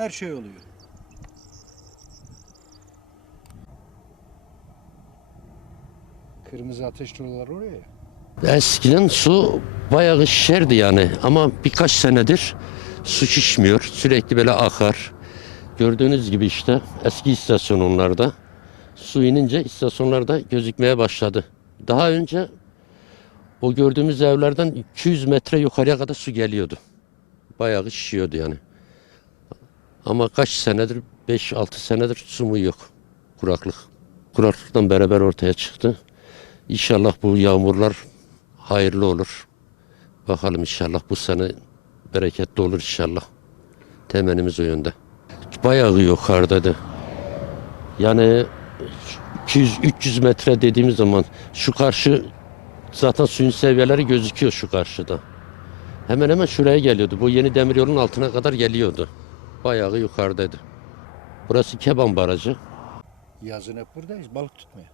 Her şey oluyor. Kırmızı ateş yollar oraya ya. Eskiden su bayağı şişerdi yani ama birkaç senedir su şişmiyor. Sürekli böyle akar. Gördüğünüz gibi işte eski istasyonlarda su inince istasyonlarda gözükmeye başladı. Daha önce o gördüğümüz evlerden 200 metre yukarıya kadar su geliyordu. Bayağı şişiyordu yani. Ama kaç senedir 5-6 senedir su mu yok. Kuraklık. Kuraklıktan beraber ortaya çıktı. İnşallah bu yağmurlar hayırlı olur. Bakalım inşallah bu sene bereketli olur inşallah. Temennimiz o yönde. Bayağı yukarıdadı. Yani 200-300 metre dediğimiz zaman şu karşı zaten suyun seviyeleri gözüküyor şu karşıda. Hemen hemen şuraya geliyordu. Bu yeni demiryolun altına kadar geliyordu. Bayağı yukarıdaydı. Burası Keban Barajı. Yazın hep buradayız balık tutmaya.